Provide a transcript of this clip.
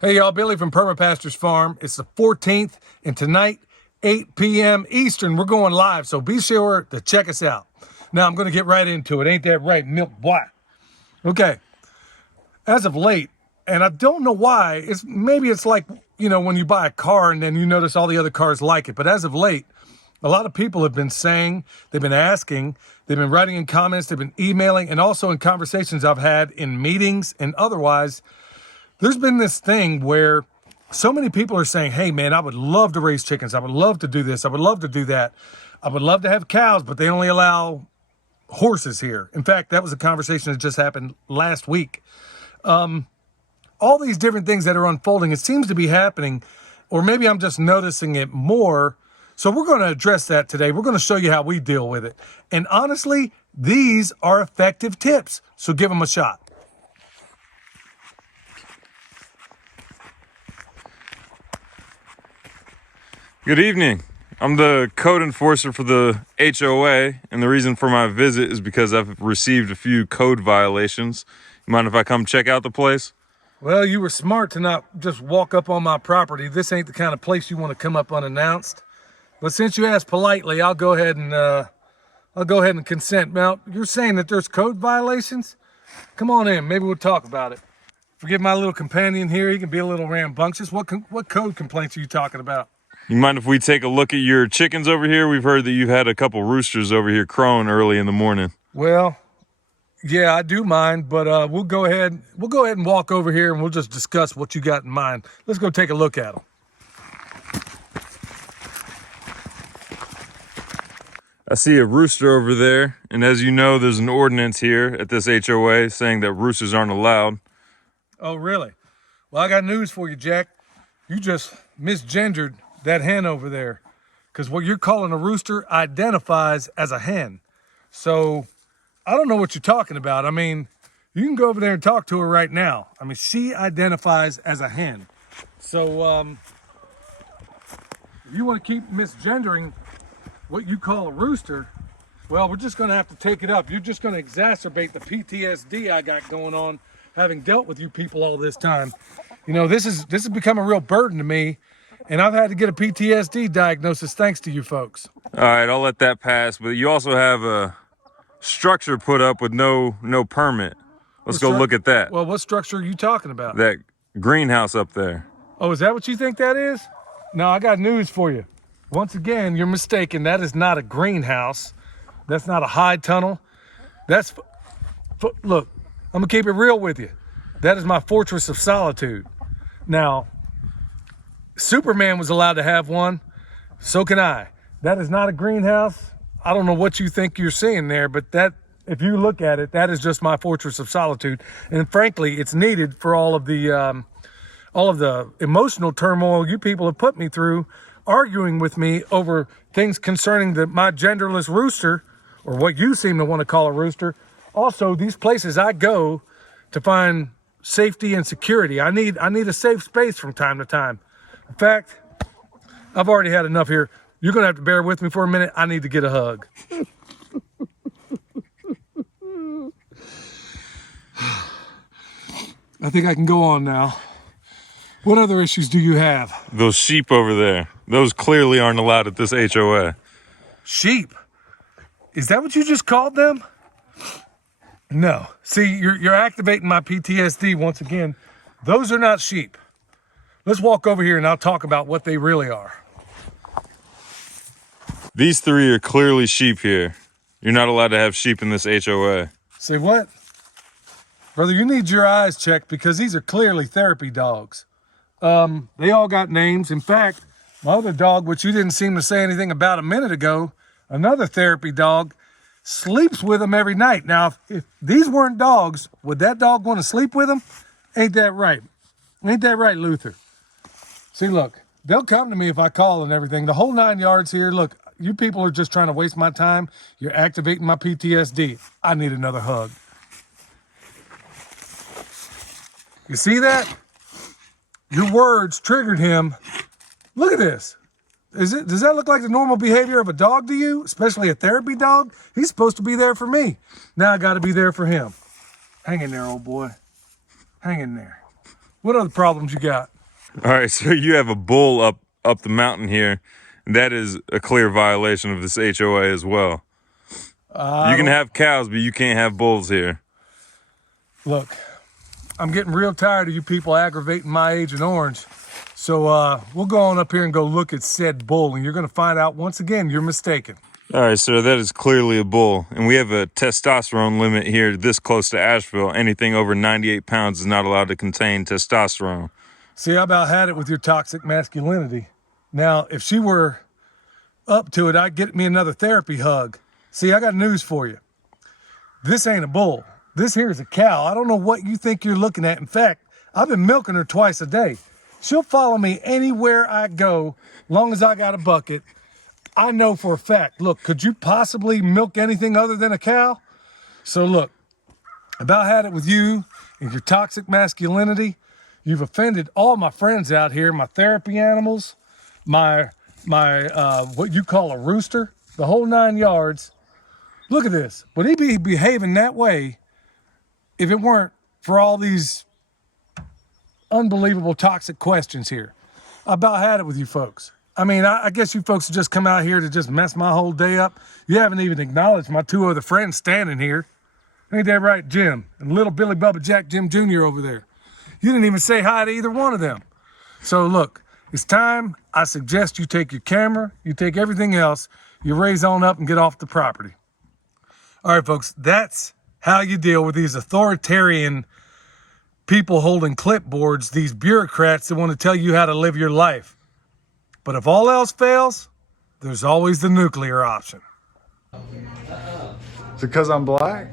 Hey y'all, Billy from Permapastures Farm. It's the 14th, and tonight, 8 p.m. Eastern, we're going live, so be sure to check us out. Now I'm gonna get right into it. Ain't that right, Milk Boy? Okay, as of late, and I don't know why, maybe it's like, when you buy a car and then you notice all the other cars like it, but as of late, a lot of people have been saying, they've been asking, they've been writing in comments, they've been emailing, and also in conversations I've had in meetings and otherwise. There's been this thing where so many people are saying, hey man, I would love to raise chickens. I would love to do this. I would love to do that. I would love to have cows, but they only allow horses here. In fact, that was a conversation that just happened last week. All these different things that are unfolding, it seems to be happening, or maybe I'm just noticing it more. So we're going to address that today. We're going to show you how we deal with it. And honestly, these are effective tips. So give them a shot. Good evening. I'm the code enforcer for the HOA, and the reason for my visit is because I've received a few code violations. You mind if I come check out the place? Well, you were smart to not just walk up on my property. This ain't the kind of place you want to come up unannounced. But since you asked politely, I'll go ahead and consent. Now, you're saying that there's code violations? Come on in, maybe we'll talk about it. Forgive my little companion here, he can be a little rambunctious. What code complaints are you talking about? You mind if we take a look at your chickens over here? We've heard that you've had a couple roosters over here crowing early in the morning. Well, yeah, I do mind, but we'll go ahead and walk over here and we'll just discuss what you got in mind. Let's go take a look at them. I see a rooster over there, and as you know, there's an ordinance here at this HOA saying that roosters aren't allowed. Oh, really? Well, I got news for you, Jack. You just misgendered that hen over there, because what you're calling a rooster identifies as a hen. So I don't know what you're talking about. I mean, you can go over there and talk to her right now. I mean, she identifies as a hen. So if you want to keep misgendering what you call a rooster, well, we're just going to have to take it up. You're just going to exacerbate the PTSD I got going on, having dealt with you people all this time. This has become a real burden to me, and I've had to get a PTSD diagnosis thanks to you folks. All right, I'll let that pass, but you also have a structure put up with no permit. Let's go look at that. Well, what structure are you talking about? That greenhouse up there. Oh, is that what you think that is? No, I got news for you. Once again, you're mistaken. That is not a greenhouse. That's not a high tunnel. Look, I'm gonna keep it real with you. That is my fortress of solitude. Now, Superman was allowed to have one, so can I. That is not a greenhouse. I don't know what you think you're seeing there, but that, if you look at it, that is just my fortress of solitude. And frankly, it's needed for all of the emotional turmoil you people have put me through, arguing with me over things concerning my genderless rooster, or what you seem to want to call a rooster. Also, these places I go to find safety and security. I need a safe space from time to time. In fact, I've already had enough here. You're gonna have to bear with me for a minute. I need to get a hug. I think I can go on now. What other issues do you have? Those sheep over there. Those clearly aren't allowed at this HOA. Sheep? Is that what you just called them? No. See, you're activating my PTSD once again. Those are not sheep. Let's walk over here and I'll talk about what they really are. These three are clearly sheep here. You're not allowed to have sheep in this HOA. Say what? Brother, you need your eyes checked because these are clearly therapy dogs. They all got names. In fact, my other dog, which you didn't seem to say anything about a minute ago, another therapy dog, sleeps with them every night. Now, if these weren't dogs, would that dog want to sleep with them? Ain't that right? Ain't that right, Luther? See, look, they'll come to me if I call and everything. The whole 9 yards here. Look, you people are just trying to waste my time. You're activating my PTSD. I need another hug. You see that? Your words triggered him. Look at this. Does that look like the normal behavior of a dog to you? Especially a therapy dog? He's supposed to be there for me. Now I got to be there for him. Hang in there, old boy. Hang in there. What other problems you got? All right, so you have a bull up the mountain here. That is a clear violation of this HOA as well. You can have cows, but you can't have bulls here. Look, I'm getting real tired of you people aggravating my Agent Orange. So we'll go on up here and go look at said bull, and you're going to find out once again you're mistaken. All right, sir, that is clearly a bull. And we have a testosterone limit here this close to Asheville. Anything over 98 pounds is not allowed to contain testosterone. See, I about had it with your toxic masculinity. Now, if she were up to it, I'd get me another therapy hug. See, I got news for you. This ain't a bull. This here is a cow. I don't know what you think you're looking at. In fact, I've been milking her twice a day. She'll follow me anywhere I go, long as I got a bucket. I know for a fact. Look, could you possibly milk anything other than a cow? So look, about had it with you and your toxic masculinity. You've offended all my friends out here, my therapy animals, my what you call a rooster, the whole 9 yards. Look at this. Would he be behaving that way if it weren't for all these unbelievable toxic questions here? I about had it with you folks. I mean, I guess you folks have just come out here to just mess my whole day up. You haven't even acknowledged my 2 other friends standing here. Ain't that right, Jim? And little Billy Bubba Jack Jim Jr. over there. You didn't even say hi to either one of them. So look, it's time. I suggest you take your camera, you take everything else, you raise on up and get off the property. All right, folks, that's how you deal with these authoritarian people holding clipboards, these bureaucrats that want to tell you how to live your life. But if all else fails, there's always the nuclear option. Is it because I'm black?